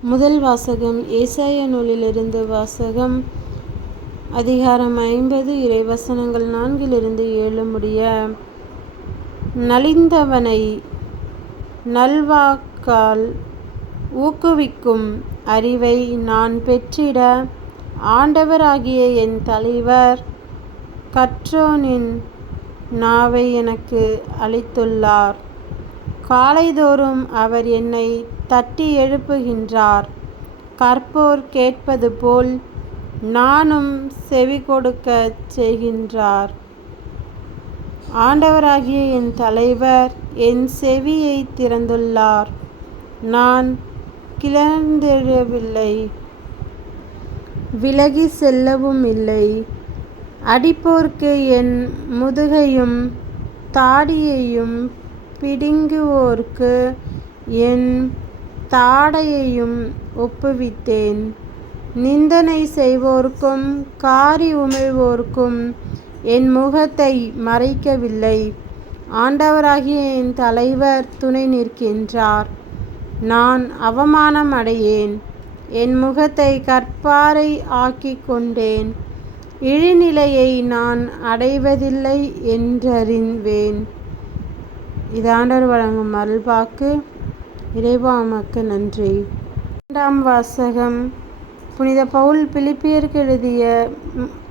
முதல் வாசகம் ஏசாயா நூலிலிருந்து வாசகம். அதிகாரம் 50 இறைவசனங்கள் 4-7 முடிய. நலிந்தவனை நல்வாக்கால் ஊக்குவிக்கும் அறிவை நான் பெற்றிட ஆண்டவராகிய என் தலைவர் கற்றோனின் நாவை எனக்கு அளித்துள்ளார். காலைதோறும் அவர் என்னை தட்டி எழுப்புகின்றார். கற்போர் கேட்பது போல் நானும் செவி கொடுக்கச் செய்கின்றார். ஆண்டவராகிய என் தலைவர் என் செவியை திறந்துள்ளார். நான் கிளர்ந்தெழவில்லை, விலகி செல்லவும் இல்லை. அடிப்போர்க்கு என் முதுகையும் தாடியையும் பிடுங்குவோர்க்கு என் தாடையையும் ஒப்புவித்தேன். நிந்தனை செய்வோர்க்கும் காரி உமிழ்வோர்க்கும் என் முகத்தை மறைக்கவில்லை. ஆண்டவராகிய என் தலைவர் துணை நிற்கின்றார். நான் அவமானம் அடையேன். என் முகத்தை கற்பாறை ஆக்கிக் கொண்டேன். இழிநிலையை நான் அடைவதில்லை என்றறிவேன். இது ஆண்டவர் வழங்கும் அருள்வாக்கு. இறைவா உமக்கு நன்றி. இரண்டாம் வாசகம். புனித பவுல் பிலிப்பியருக்கு எழுதிய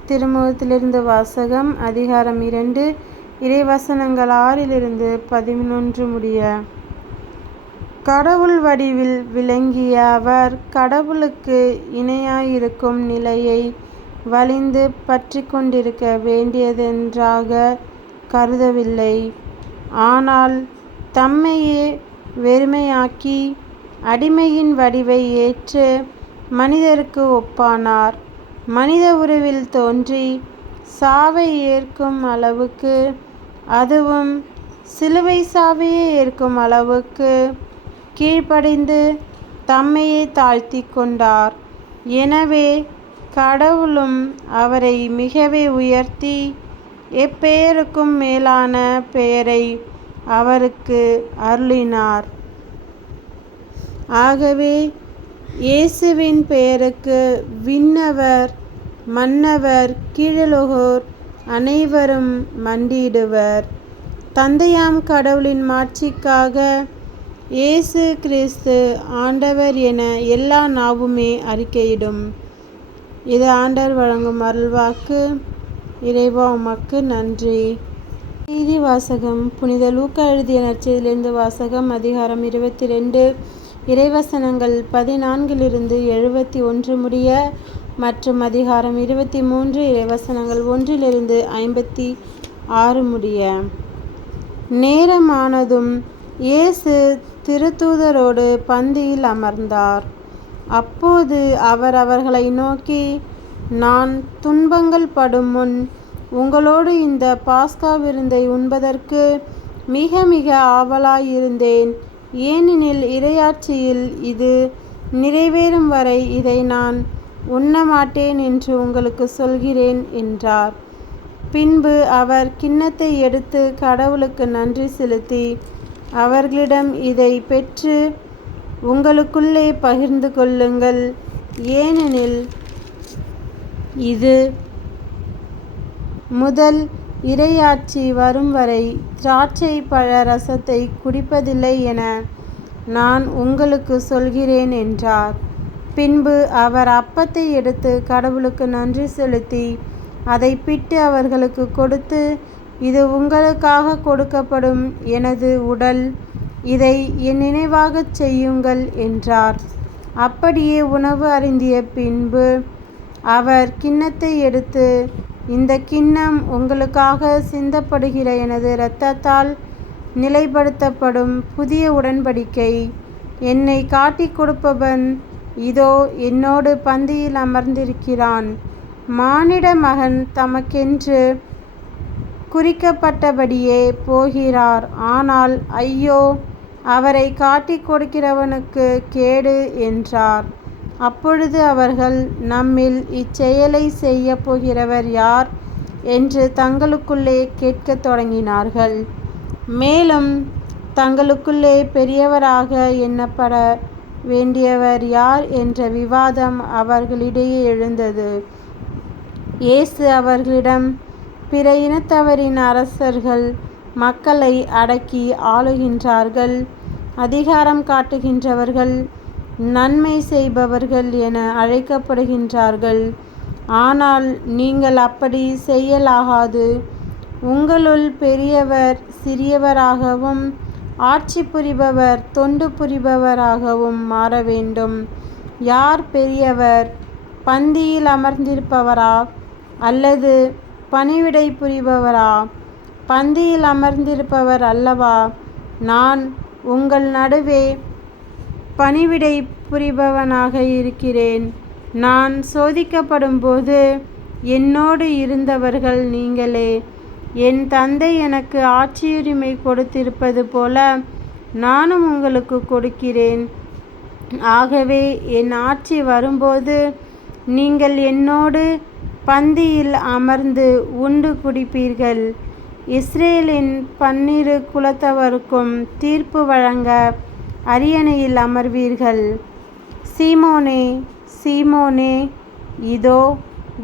திருமுகத்திலிருந்து வாசகம். அதிகாரம் 2 இறைவசனங்கள் 6-11 முடிய. கடவுள் வடிவில் விளங்கிய அவர் கடவுளுக்கு இணையாயிருக்கும் நிலையை வலிந்து பற்றி கொண்டிருக்க வேண்டியதென்றாக கருதவில்லை. ஆனால் தம்மையே வெறுமையாக்கி அடிமையின் வடிவை ஏற்று மனிதருக்கு ஒப்பானார். மனித உருவில் தோன்றி சாவை ஏற்கும் அளவுக்கு, அதுவும் சிலுவை சாவையே ஏற்கும் அளவுக்கு கீழ்ப்படிந்து தம்மையே தாழ்த்தி கொண்டார். எனவே கடவுளும் அவரை மிகவே உயர்த்தி எப்பெயருக்கும் மேலான பெயரை அவருக்கு அருளினார். ஆகவே இயேசுவின் பெயருக்கு விண்ணவர் மன்னவர் கீழுலகோர் அனைவரும் மண்டியிடுவர். தந்தையாம் கடவுளின் மாட்சிக்காக இயேசு கிறிஸ்து ஆண்டவர் என எல்லா நாவுமே அறிக்கையிடும். இது ஆண்டவர் வழங்கும் அருள்வாக்கு. இறைவா உமக்கு நன்றி. செய்தி வாசகம். புனித லூக்கா எழுதிய நற்செய்தியிலிருந்து வாசகம். அதிகாரம் 22 இறைவசனங்கள் 14-71 முடிய மற்றும் அதிகாரம் 23 இறைவசனங்கள் 1-56 முடிய. நேரமானதும் இயேசு திருத்தூதரோடு பந்தியில் அமர்ந்தார். அப்போது அவர் அவர்களை நோக்கி, நான் துன்பங்கள் படும் முன் உங்களோடு இந்த பாஸ்கா விருந்தை உண்பதற்கு மிக மிக ஆவலாயிருந்தேன். ஏனெனில் இறையாட்சியில் இது நிறைவேறும் வரை இதை நான் உண்ணமாட்டேன் என்று உங்களுக்கு சொல்கிறேன் என்றார். பின்பு அவர் கிண்ணத்தை எடுத்து கடவுளுக்கு நன்றி செலுத்தி அவர்களிடம், இதை பெற்று உங்களுக்குள்ளே பகிர்ந்து கொள்ளுங்கள். ஏனெனில் இது முதல் இறையாட்சி வரும் வரை திராட்சை பழ ரசத்தை குடிப்பதில்லை என நான் உங்களுக்கு சொல்கிறேன் என்றார். பின்பு அவர் அப்பத்தை எடுத்து கடவுளுக்கு நன்றி செலுத்தி அதை பிட்டு அவர்களுக்கு கொடுத்து, இது உங்களுக்காக கொடுக்கப்படும் எனது உடல். இதை என் நினைவாகச் செய்யுங்கள் என்றார். அப்படியே உணவு அருந்திய பின்பு அவர் கிண்ணத்தை எடுத்து, இந்த கிண்ணம் உங்களுக்காக சிந்தப்படுகிற எனது இரத்தத்தால் நிலைப்படுத்தப்படும் புதிய உடன்படிக்கை. என்னை காட்டிக் கொடுப்பவன் இதோ என்னோடு பந்தியில் அமர்ந்திருக்கிறான். மானிட மகன் தமக்கென்று குறிக்கப்பட்டபடியே போகிறார். ஆனால் ஐயோ, அவரை காட்டிக் கொடுக்கிறவனுக்கு கேடு என்றார். அப்பொழுது அவர்கள், நம்மில் இச்செயலை செய்ய போகிறவர் யார் என்று தங்களுக்குள்ளே கேட்கத் தொடங்கினார்கள். மேலும் தங்களுக்குள்ளே பெரியவராக எண்ணப்பட வேண்டியவர் யார் என்ற விவாதம் அவர்களிடையே எழுந்தது. இயேசு அவர்களிடம், பிற இனத்தவரின் அரசர்கள் மக்களை அடக்கி ஆளுகின்றார்கள். அதிகாரம் காட்டுகின்றவர்கள் நன்மை செய்பவர்கள் என அழைக்கப்படுகின்றார்கள். ஆனால் நீங்கள் அப்படி செய்யலாகாது. உங்களுள் பெரியவர் சிறியவராகவும் ஆட்சி புரிபவர் தொண்டு புரிபவராகவும் மாற வேண்டும். யார் பெரியவர்? பந்தியில் அமர்ந்திருப்பவரா அல்லது பணிவிடை புரிபவரா? பந்தியில் அமர்ந்திருப்பவர் அல்லவா? நான் உங்கள் நடுவே பணிவிடை புரிபவனாக இருக்கிறேன். நான் சோதிக்கப்படும்போது என்னோடு இருந்தவர்கள் நீங்களே. என் தந்தை எனக்கு ஆட்சியுரிமை கொடுத்திருப்பது போல நானும் உங்களுக்கு கொடுக்கிறேன். ஆகவே என் ஆட்சி வரும்போது நீங்கள் என்னோடு பந்தியில் அமர்ந்து உண்டு குடிப்பீர்கள். இஸ்ரேலின் 12 குலத்தவருக்கும் தீர்ப்பு வழங்க அரியணையில் அமர்வீர்கள். சீமோனே, சீமோனே, இதோ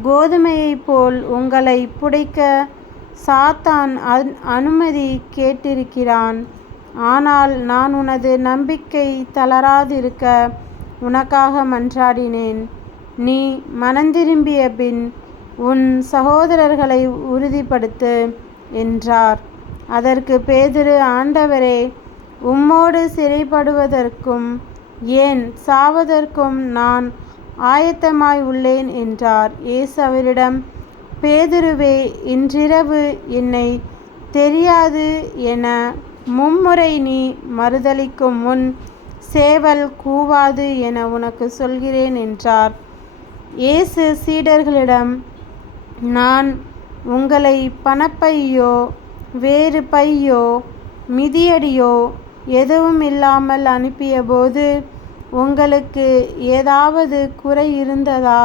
கோதுமையைப் போல் உங்களை புடைக்க சாத்தான் அனுமதி கேட்டிருக்கிறான். ஆனால் நான் உனது நம்பிக்கை தளராதிருக்க உனக்காக மன்றாடினேன். நீ மனந்திரும்பிய பின் உன் சகோதரர்களை உறுதிப்படுத்து என்றார். அதற்கு பேதுரு, ஆண்டவரே, உம்மோடு சிறைப்படுவதற்கும் ஏன் சாவதற்கும் நான் ஆயத்தமாய் உள்ளேன் என்றார். இயேசு அவரிடம், பேதுருவே, இன்றிரவு என்னை தெரியாது என மும்முறை நீ மறுதலிக்கும் முன் சேவல் கூவாது என உனக்கு சொல்கிறேன் என்றார். இயேசு சீடர்களிடம், நான் உங்களை பணப்பையோ வேறு பையோ மிதியடியோ எதுவும் இல்லாமல் அனுப்பியபோது உங்களுக்கு ஏதாவது குறை இருந்ததா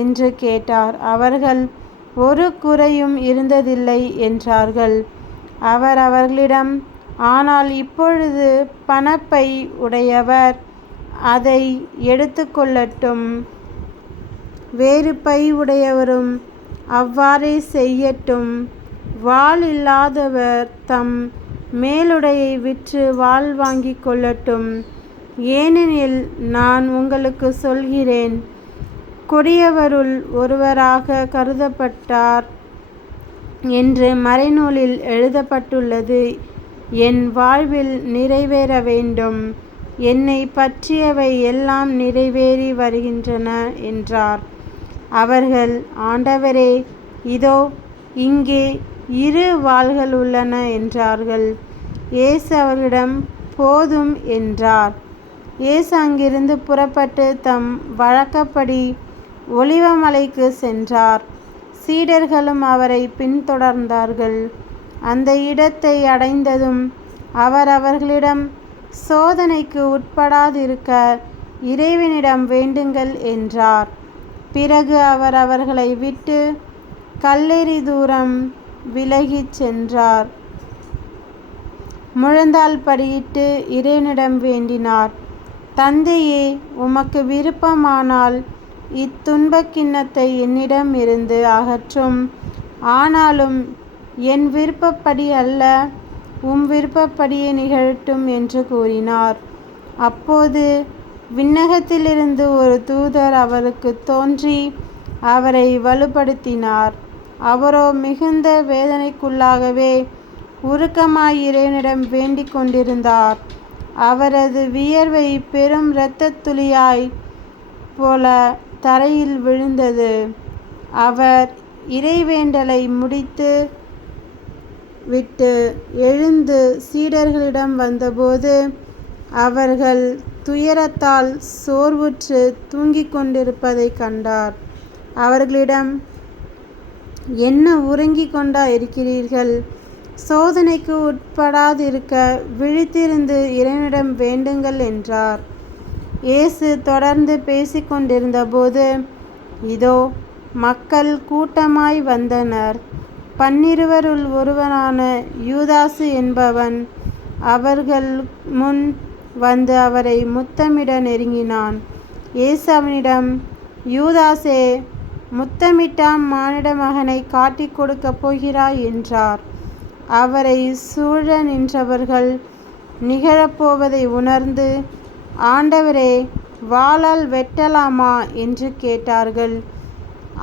என்று கேட்டார். அவர்கள், ஒரு குறையும் இருந்ததில்லை என்றார்கள். அவர் அவர்களிடம், ஆனால் இப்பொழுது பணப்பை உடையவர் அதை எடுத்துக்கொள்ளட்டும், வேறு பை உடையவரும் அவ்வாறே செய்யட்டும். வாள் இல்லாதவர் தம் மேலுடையை விற்று வாள் வாங்கிக் கொள்ளட்டும். ஏனெனில் நான் உங்களுக்கு சொல்கிறேன், கொடியவருள் ஒருவராக கருதப்பட்டார் என்று மறைநூலில் எழுதப்பட்டுள்ளது என் வாழ்வில் நிறைவேற வேண்டும். என்னை பற்றியவை எல்லாம் நிறைவேறி வருகின்றன என்றார். அவர்கள், ஆண்டவரே, இதோ இங்கே 2 வாள்கள் உள்ளன என்றார்கள். இயேசு அவர்களிடம், போதும் என்றார். இயேசு அங்கிருந்து புறப்பட்டு தம் வழக்கப்படி ஒலிவமலைக்கு சென்றார். சீடர்களும் அவரை பின்தொடர்ந்தார்கள். அந்த இடத்தை அடைந்ததும் அவர் அவர்களிடம், சோதனைக்கு உட்படாதிருக்க இறைவனிடம் வேண்டுங்கள் என்றார். பிறகு அவர் அவர்களை விட்டு கல்லெறி தூரம் விலகிச் சென்றார். முழந்தாள் படியிட்டு இறைவனிடம் வேண்டினார். தந்தையே, உமக்கு விருப்பமானால் இத்துன்பக் கிண்ணத்தை என்னிடம் இருந்து அகற்றும். ஆனாலும் என் விருப்பப்படி அல்ல, உம் விருப்பப்படியே நிகழட்டும் என்று கூறினார். அப்போது விண்ணகத்திலிருந்து ஒரு தூதர் அவருக்கு தோன்றி அவரை வலுப்படுத்தினார். அவரோ மிகுந்த வேதனைக்குள்ளாகவே உருக்கமாய் இறைவனிடம் வேண்டிக் கொண்டிருந்தார். அவரது வியர்வை பெரும் இரத்தத் துளியாய் போல தரையில் விழுந்தது. அவர் இறைவேண்டலை முடித்து விட்டு எழுந்து சீடர்களிடம் வந்தபோது அவர்கள் துயரத்தால் சோர்வுற்று தூங்கிக் கொண்டிருப்பதைக் கண்டார். அவர்களிடம், என்ன உறங்கிக் கொண்டா இருக்கிறீர்கள்? சோதனைக்கு உட்படாதிருக்க விழித்திருந்து இறைவனிடம் வேண்டுங்கள் என்றார். இயேசு தொடர்ந்து பேசிக்கொண்டிருந்தபோது, இதோ மக்கள் கூட்டமாய் வந்தனர். 12 ஒருவனான யூதாசு என்பவன் அவர்கள் முன் வந்து அவரை முத்தமிட நெருங்கினான். இயேசு அவனிடம், யூதாசே, முத்தமிட்டால் மானிட மகனை காட்டிக் கொடுக்கப் போகிறாய் என்றார். அவரை சூழ நின்றவர்கள் நிகழப்போவதை உணர்ந்து, ஆண்டவரே, வாளால் வெட்டலாமா என்று கேட்டார்கள்.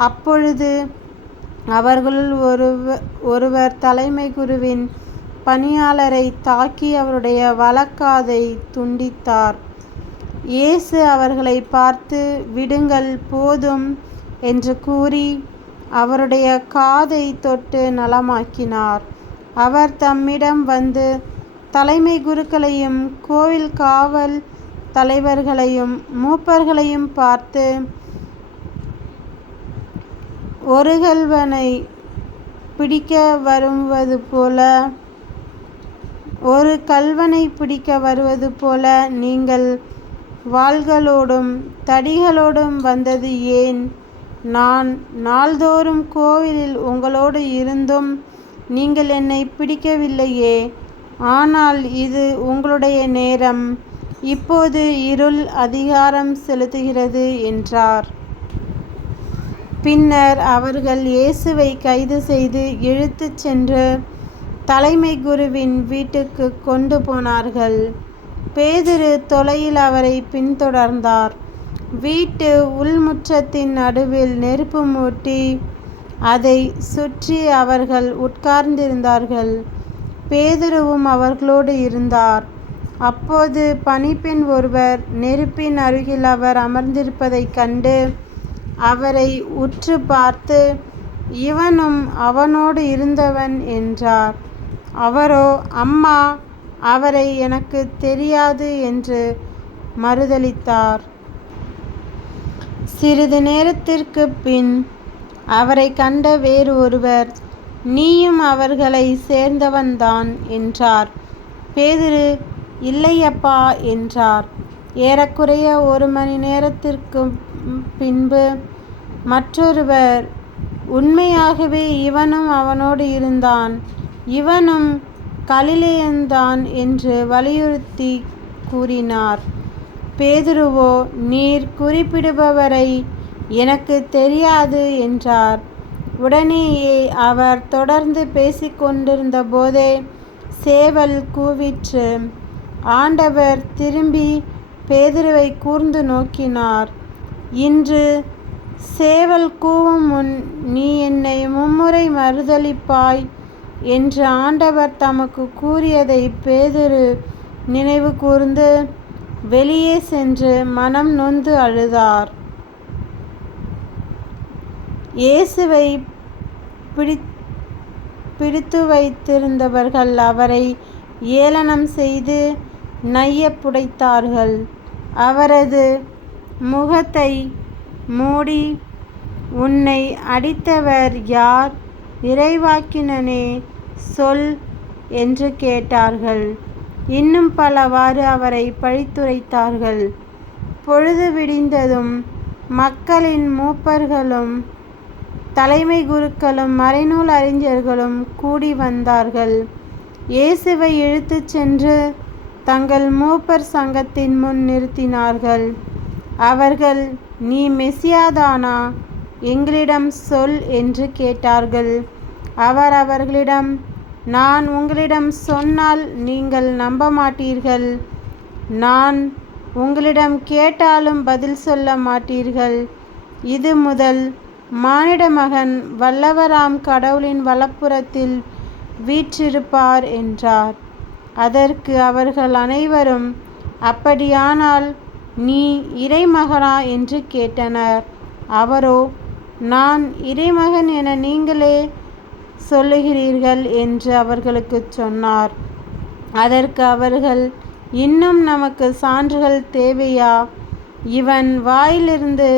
அப்பொழுது அவர்களுள் ஒருவர் தலைமை குருவின் பணியாளரை தாக்கி அவருடைய வலக்காதை துண்டித்தார். இயேசு அவர்களை பார்த்து, விடுங்கள், போதும் என்று கூறி அவருடைய காதை தொட்டு நலமாக்கினார். அவர் தம்மிடம் வந்து தலைமை குருக்களையும் கோவில் காவல் தலைவர்களையும் மூப்பர்களையும் பார்த்து, ஒரு கள்வனை பிடிக்க வருவது போல நீங்கள் வாள்களோடும் தடிகளோடும் வந்தது ஏன்? நான் நாள்தோறும் கோவிலில் உங்களோடு இருந்தும் நீங்கள் என்னை பிடிக்கவில்லையே. ஆனால் இது உங்களுடைய நேரம். இப்போது இருள் அதிகாரம் செலுத்துகிறது என்றார். பின்னர் அவர்கள் இயேசுவை கைது செய்து இழுத்துச் சென்று தலைமை குருவின் வீட்டுக்கு கொண்டு போனார்கள். பேதுரு தொலையில் அவரை பின்தொடர்ந்தார். வீட்டு உள்முற்றத்தின் நடுவில் நெருப்பு மூட்டி அதை சுற்றி அவர்கள் உட்கார்ந்திருந்தார்கள். பேதுருவும் அவர்களோடு இருந்தார். அப்போது பணிப்பெண் ஒருவர் நெருப்பின் அருகில் அவர் அமர்ந்திருப்பதைக் கண்டு அவரை உற்று பார்த்து, இவனும் அவனோடு இருந்தவன் என்றார். அவரோ, அம்மா, அவரை எனக்கு தெரியாது என்று மறுதலித்தார். சிறிது நேரத்திற்கு பின் அவரை கண்ட வேறு ஒருவர், நீயும் அவர்களை சேர்ந்தவன்தான் என்றார். பேதுரு, இல்லையப்பா என்றார். ஏறக்குறைய 1 மணி நேரத்திற்கு பின்பு மற்றொருவர், உண்மையாகவே இவனும் அவனோடு இருந்தான், இவனும் கலிலேயன்தான் என்று வலியுறுத்தி கூறினார். பேதுருவோ, நீர் குறிப்பிடுபவரை எனக்கு தெரியாது என்றார். உடனேயே அவர் தொடர்ந்து பேசிக்கொண்டிருந்த போதே சேவல் கூவிற்று. ஆண்டவர் திரும்பி பேதுருவை கூர்ந்து நோக்கினார். இன்று சேவல் கூவும் முன் நீ என்னை 3 முறை மறுதலிப்பாய் என்று ஆண்டவர் தமக்கு கூறியதை பேதுரு நினைவு கூர்ந்து வெளியே சென்று மனம் நொந்து அழுதார். இயேசுவை பிடித்து வைத்திருந்தவர்கள் அவரை ஏளனம் செய்து நையப் புடைத்தார்கள். அவரது முகத்தை மூடி, உன்னை அடித்தவர் யார்? இறைவாக்கினனே, சொல் என்று கேட்டார்கள். இன்னும் பலவாறு அவரை பழித்துரைத்தார்கள். பொழுது விடிந்ததும் மக்களின் மூப்பர்களும் தலைமை குருக்களும் மறைநூல் அறிஞர்களும் கூடி வந்தார்கள். இயேசுவை இழுத்துச் சென்று தங்கள் மூப்பர் சங்கத்தின் முன் நிறுத்தினார்கள். அவர்கள், நீ மெசியாதானா? எங்களிடம் சொல் என்று கேட்டார்கள். அவர் அவர்களிடம், நான் உங்களிடம் சொன்னால் நீங்கள் நம்ப மாட்டீர்கள். நான் உங்களிடம் கேட்டாலும் பதில் சொல்ல மாட்டீர்கள். இது முதல் மானிட மகன் வல்லவராம் கடவுளின் வலப்புறத்தில் வீற்றிருப்பார் என்றார். அதற்கு அவர்கள் அனைவரும், அப்படியானால் நீ இறைமகனா என்று கேட்டனர். அவரோ, நான் இறைமகன் என நீங்களே சொல்லுகிறீர்கள் என்று அவர்களுக்கு சொன்னார். அதற்கு அவர்கள், இன்னும் நமக்கு சான்றுகள் தேவையா? இவன் வாயிலிருந்து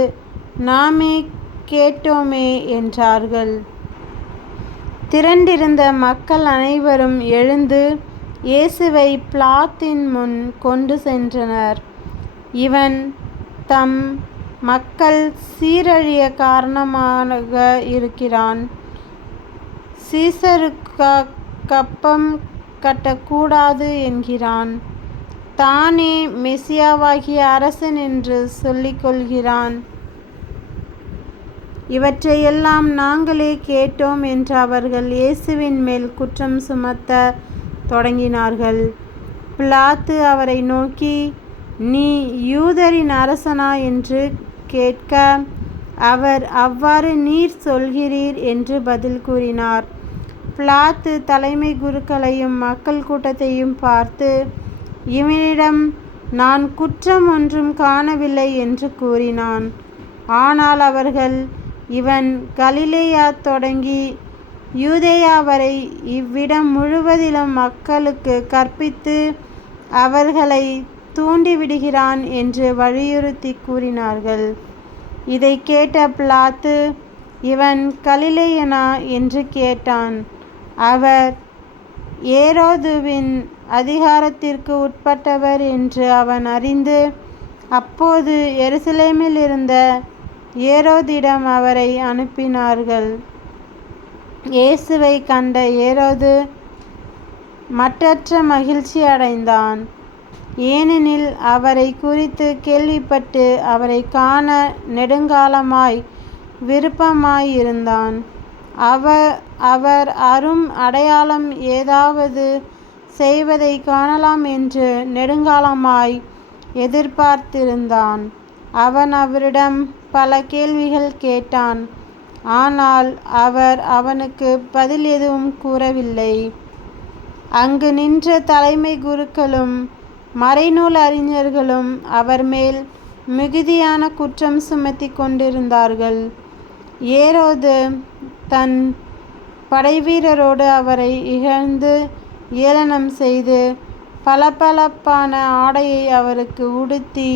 நாமே கேட்டோமே என்றார்கள். திரண்டிருந்த மக்கள் அனைவரும் எழுந்து இயேசுவை பிலாத்தின் முன் கொண்டு சென்றனர். இவன் தம் மக்கள் சீரழிய காரணமாக இருக்கிறான். சீசருக்கு கப்பம் கட்டக்கூடாது என்கிறான். தானே மெசியாவாகிய அரசன் என்று சொல்லிக் கொள்கிறான். இவற்றையெல்லாம் நாங்களே கேட்டோம் என்று அவர்கள் இயேசுவின் மேல் குற்றம் சுமத்த தொடங்கினார்கள். பிலாத்து அவரை நோக்கி, நீ யூதரின் அரசனா என்று கேட்க, அவர், அவ்வாறு நீர் சொல்கிறீர் என்று பதில் கூறினார். பிலாத்து தலைமை குருக்களையும் மக்கள் கூட்டத்தையும் பார்த்து, இவனிடம் நான் குற்றம் ஒன்றும் காணவில்லை என்று கூறினான். ஆனால் அவர்கள், இவன் கலிலேயா தொடங்கி யூதேயா வரை இவ்விடம் முழுவதிலும் மக்களுக்கு கற்பித்து அவர்களை தூண்டிவிடுகிறான் என்று வலியுறுத்தி கூறினார்கள். இதை கேட்ட பிலாத்து, இவன் கலிலேயனா என்று கேட்டான். அவர் ஏரோதுவின் அதிகாரத்திற்கு உட்பட்டவர் என்று அவன் அறிந்து, அப்போது எருசலேமில் இருந்த ஏரோதிடம் அவரை அனுப்பினார்கள். இயேசுவை கண்ட ஏரோது மற்றற்ற மகிழ்ச்சி அடைந்தான். ஏனெனில் அவரை குறித்து கேள்விப்பட்டு அவரை காண நெடுங்காலமாய் விருப்பமாயிருந்தான். அவர் அரும் அடையாளம் ஏதாவது செய்வதை காணலாம் என்று நெடுங்காலமாய் எதிர்பார்த்திருந்தான். அவன் அவரிடம் பல கேள்விகள் கேட்டான். ஆனால் அவர் அவனுக்கு பதில் எதுவும் கூறவில்லை. அங்கு நின்ற தலைமை குருக்களும் மறைநூல் அறிஞர்களும் அவர் மேல் மிகுதியான குற்றம் சுமத்தி கொண்டிருந்தார்கள். ஏரோது தன் படைவீரரோடு அவரை இகழ்ந்து ஏளனம் செய்து பளபளப்பான ஆடையை அவருக்கு உடுத்தி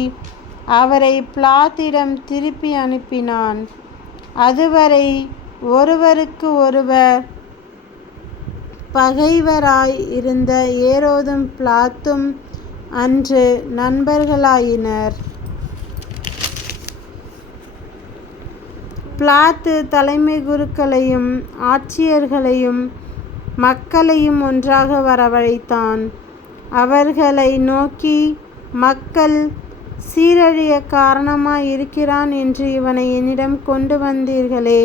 அவரை பிலாத்திடம் திருப்பி அனுப்பினான். அதுவரை ஒருவருக்கு ஒருவர் பகைவராய் இருந்த ஏரோதும் பிலாத்தும் அன்று நண்பர்களாயினர். பிலாத்து தலைமை குருக்களையும் ஆட்சியர்களையும் மக்களையும் ஒன்றாக வரவழைத்தான். அவர்களை நோக்கி, மக்கள் சீரழிய காரணமாய் இருக்கிறான் என்று இவனை என்னிடம் கொண்டு வந்தீர்களே.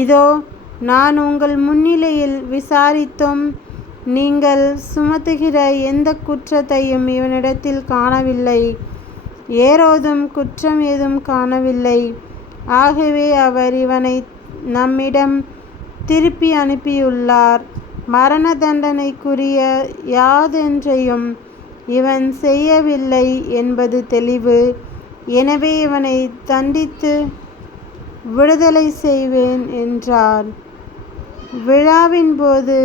இதோ நான் உங்கள் முன்னிலையில் விசாரித்தும் நீங்கள் சுமத்துகிற எந்த குற்றத்தையும் இவனிடத்தில் காணவில்லை. ஏரோதும் குற்றம் ஏதும் காணவில்லை. ஆகவே அவர் இவனை நம்மிடம் திருப்பி அனுப்பியுள்ளார். மரண தண்டனைக்குரிய யாதொன்றையும் இவன் செய்யவில்லை என்பது தெளிவு. எனவே இவனை தண்டித்து விடுதலை செய்வேன் என்றார். விழாவின் போது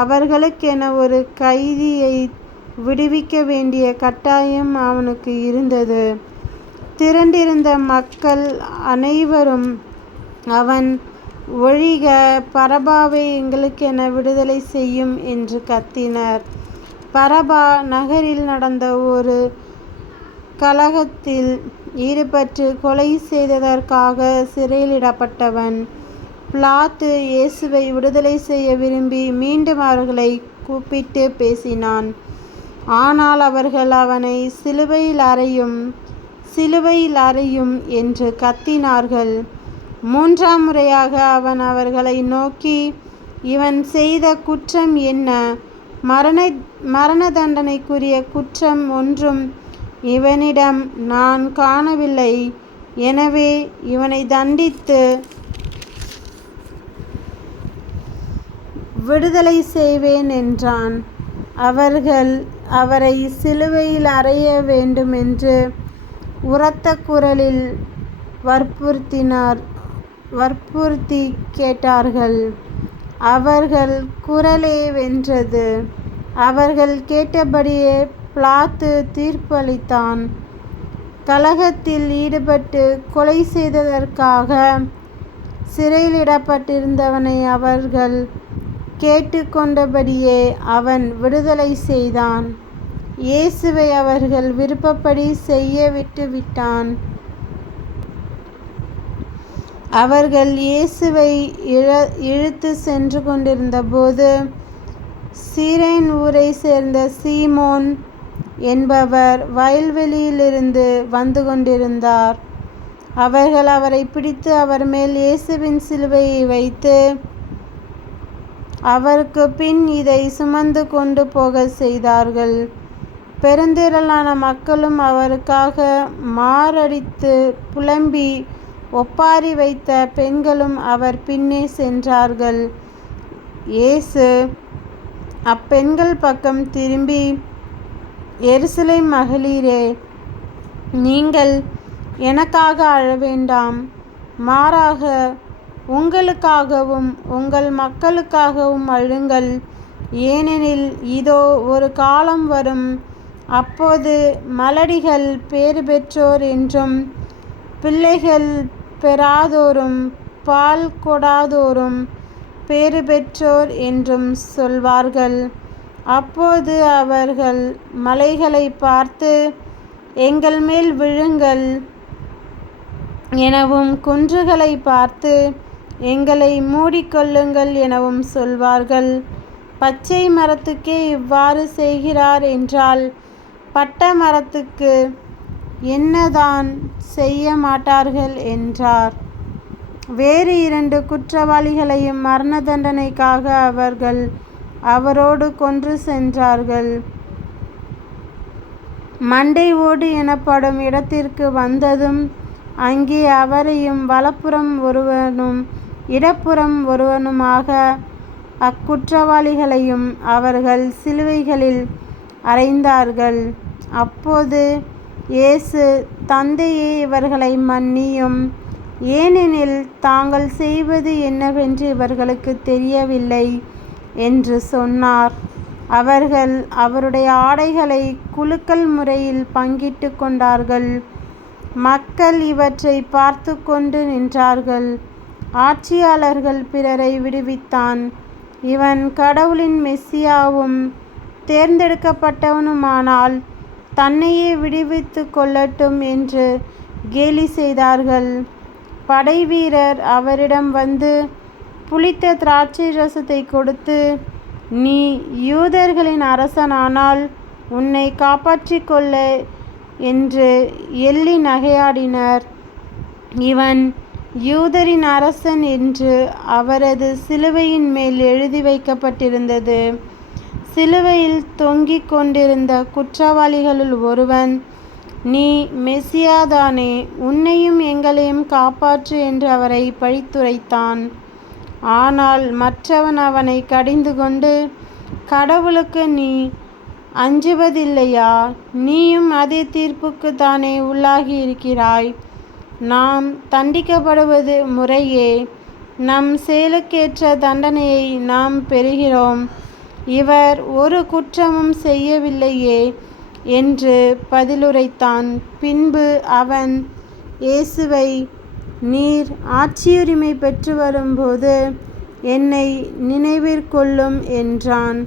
அவர்களுக்கென ஒரு கைதியை விடுவிக்க வேண்டிய கட்டாயம் அவனுக்கு இருந்தது. திரண்டிருந்த மக்கள் அனைவரும், அவன் ஒழிக, பரபாவை எங்களுக்கென விடுதலை செய்யும் என்று கத்தினர். பரபா நகரில் நடந்த ஒரு கலகத்தில் ஈடுபட்டு கொலை செய்ததற்காக சிறையிலிடப்பட்டவன். பிலாத்து இயேசுவை விடுதலை செய்ய விரும்பி மீண்டும் அவர்களை கூப்பிட்டு பேசினான். ஆனால் அவர்கள் அவனை சிலுவையில் அறையும் என்று கத்தினார்கள். மூன்றாம் முறையாக அவன் அவர்களை நோக்கி, இவன் செய்த குற்றம் என்ன? மரண தண்டனைக்குரிய குற்றம் ஒன்றும் இவனிடம் நான் காணவில்லை. எனவே இவனை தண்டித்து விடுதலை செய்வேன் என்றான். அவர்கள் அவரை சிலுவையில் அறைய வேண்டும் என்று உரத்த குரலில் வற்புறுத்தி கேட்டார்கள். அவர்கள் குரலே வென்றது. அவர்கள் கேட்டபடியே பிலாத்து தீர்ப்பு அளித்தான். கலகத்தில் ஈடுபட்டு கொலை செய்ததற்காக சிறையிலிடப்பட்டிருந்தவனை அவர்கள் கேட்டுக்கொண்டபடியே அவன் விடுதலை செய்தான். இயேசுவை அவர்கள் விருப்பப்படி செய்ய விட்டுவிட்டான். அவர்கள் இயேசுவை இழுத்து சென்று கொண்டிருந்த போது, சீரேன் ஊரை சேர்ந்த சீமோன் என்பவர் வயல்வெளியிலிருந்து வந்து கொண்டிருந்தார். அவர்கள் அவரை பிடித்து அவர் மேல் இயேசுவின் சிலுவையை வைத்து அவருக்கு பின் இதை சுமந்து கொண்டு போக செய்தார்கள். பெருந்திரளான மக்களும் அவருக்காக மாரடித்து புலம்பி ஒப்பாரி வைத்த பெண்களும் அவர் பின்னே சென்றார்கள். இயேசு அப்பெண்கள் பக்கம் திரும்பி, எருசலேம் மகளிரே, நீங்கள் எனக்காக அழ வேண்டாம், மாறாக உங்களுக்காகவும் உங்கள் மக்களுக்காகவும் அழுங்கள். ஏனெனில் இதோ ஒரு காலம் வரும், அப்போது மலடிகள் பேறு பெற்றோர் என்றும் பிள்ளைகள் பெறாதோரும் பால் கொடாதோரும் பேறு பெற்றோர் என்றும் சொல்வார்கள். அப்போது அவர்கள் மலைகளை பார்த்து எங்கள் மேல் விழுங்கள் எனவும் குன்றுகளை பார்த்து எங்களை மூடிக்கொள்ளுங்கள் எனவும் சொல்வார்கள். பச்சை மரத்துக்கே இவ்வாறு செய்கிறார் என்றால் பட்ட மரத்துக்கு என்னதான் செய்ய மாட்டார்கள் என்றார். வேறு 2 குற்றவாளிகளையும் மரண தண்டனைக்காக அவர்கள் அவரோடு கொன்று சென்றார்கள். மண்டை ஓடு எனப்படும் இடத்திற்கு வந்ததும் அங்கே அவரையும் வலப்புறம் ஒருவனும் இடப்புறம் ஒருவனுமாக அக்குற்றவாளிகளையும் அவர்கள் சிலுவைகளில் அறைந்தார்கள். அப்போது இயேசு, தந்தையே, இவர்களை மன்னியும், ஏனெனில் தாங்கள் செய்வது என்னவென்று இவர்களுக்கு தெரியவில்லை என்று சொன்னார். அவர்கள் அவருடைய ஆடைகளை குலுக்கல் முறையில் பங்கிட்டு கொண்டார்கள். மக்கள் இவற்றை பார்த்து கொண்டு நின்றார்கள். ஆட்சியாளர்கள் பிறரை விடுவித்தான், இவன் கடவுளின் மெசியாவும் தேர்ந்தெடுக்கப்பட்டவனுமானால் தன்னையே விடுவித்து கொள்ளட்டும் என்று கேலி செய்தார்கள். படைவீரர் அவரிடம் வந்து புளித்த திராட்சை ரசத்தை கொடுத்து, நீ யூதர்களின் அரசனானால் உன்னை காப்பாற்றிக் கொள்ள என்று எள்ளி நகையாடினர். இவன் யூதரின் அரசன் என்று அவரது சிலுவையின் மேல் எழுதி வைக்கப்பட்டிருந்தது. சிலுவையில் தொங்கிக் கொண்டிருந்த குற்றவாளிகளுள் ஒருவன், நீ மெசியாதானே, உன்னையும் எங்களையும் காப்பாற்று என்று அவரை பழித்துரைத்தான். ஆனால் மற்றவன் அவனை கடிந்து கொண்டு, கடவுளுக்கு நீ அஞ்சுவதில்லையா? நீயும் அதே தீர்ப்புக்கு தானே உள்ளாகி இருக்கிறாய். நாம் தண்டிக்கப்படுவது முறையே, நம் செயலுக்கேற்ற தண்டனையை நாம் பெறுகிறோம். இவர் ஒரு குற்றமும் செய்யவில்லையே என்று பதிலுரைத்தான். பின்பு அவன் இயேசுவை, நீர் ஆட்சியுரிமை பெற்று வரும்போது என்னை நினைவிற்கொள்ளும் என்றான்.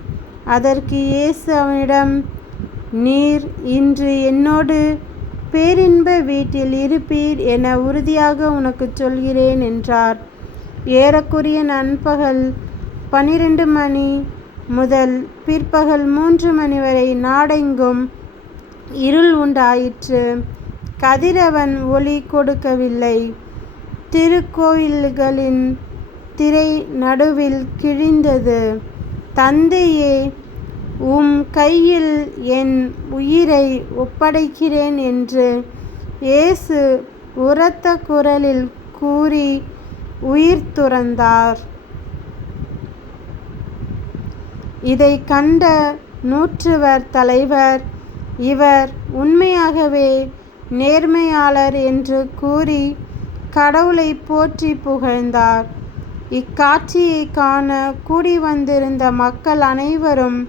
அதற்கு இயேசு அவனிடம், நீர் இன்று என்னோடு பேரின்ப வீட்டில் இருப்பீர் என உறுதியாக உனக்கு சொல்கிறேன் என்றார். ஏறக்குறைய நண்பகல் 12 மணி முதல் பிற்பகல் 3 மணி வரை நாடெங்கும் இருள் உண்டாயிற்று. கதிரவன் ஒளி கொடுக்கவில்லை. திருக்கோயில்களின் திரை நடுவில் கிழிந்தது. தந்தையே, உம் கையில் என் உயிரை ஒப்படைக்கிறேன் என்று இயேசு உரத்த குரலில் கூறி உயிர் துறந்தார். இதை கண்ட நூற்றுவர் தலைவர், இவர் உண்மையாகவே நேர்மையாளர் என்று கூறி கடவுளை போற்றி புகழ்ந்தார். இக்காட்சியை காண கூடி வந்திருந்த மக்கள் அனைவரும்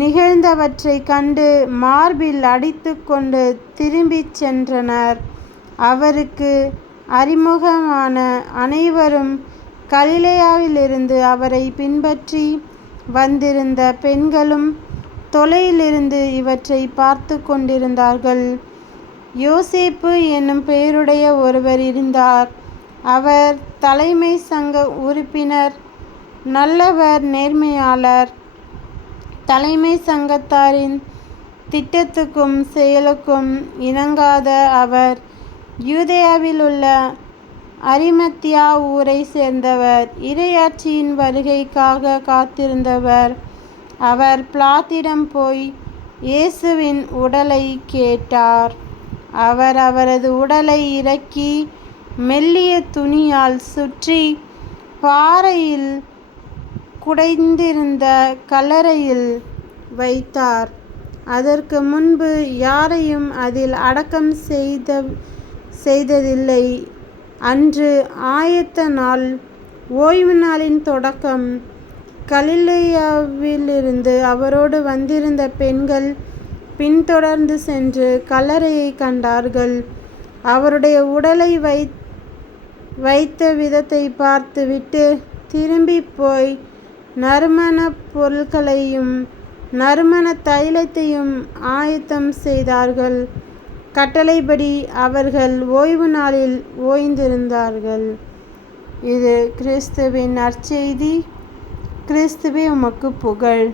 நிகழ்ந்தவற்றை கண்டு மார்பில் அடித்து கொண்டு திரும்பிச் சென்றனர். அவருக்கு அறிமுகமான அனைவரும் கலிலேயாவிலிருந்து அவரை பின்பற்றி வந்திருந்த பெண்களும் தொலையிலிருந்து இவற்றை பார்த்து கொண்டிருந்தார்கள். யோசேப்பு என்னும் பெயருடைய ஒருவர் இருந்தார். அவர் தலைமை சங்க உறுப்பினர், நல்லவர், நேர்மையாளர். தலைமை சங்கத்தாரின் திட்டத்துக்கும் செயலுக்கும் இணங்காத அவர் யூதேயாவில் உள்ள அரிமத்தியா ஊரை சேர்ந்தவர். இறையாட்சியின் வருகைக்காக காத்திருந்தவர். அவர் பிலாத்திடம் போய் இயேசுவின் உடலை கேட்டார். அவர் அவரது உடலை இறக்கி மெல்லிய துணியால் சுற்றி பாறையில் குடைந்திருந்த கல்லறையில் வைத்தார். அதற்கு முன்பு யாரையும் அதில் அடக்கம் செய்ததில்லை. அன்று ஆயத்த நாள், ஓய்வு நாளின் தொடக்கம். கலிலேயாவிலிருந்து அவரோடு வந்திருந்த பெண்கள் பின்தொடர்ந்து சென்று கல்லறையை கண்டார்கள். அவருடைய உடலை வைத்த விதத்தை பார்த்துவிட்டு திரும்பி போய் நறுமண பொருட்களையும் நறுமண தைலத்தையும் ஆயத்தம் செய்தார்கள். கட்டளைப்படி அவர்கள் ஓய்வு நாளில் ஓய்ந்திருந்தார்கள். இது கிறிஸ்துவின் நற்செய்தி. கிறிஸ்துவே உமக்கு புகழ்.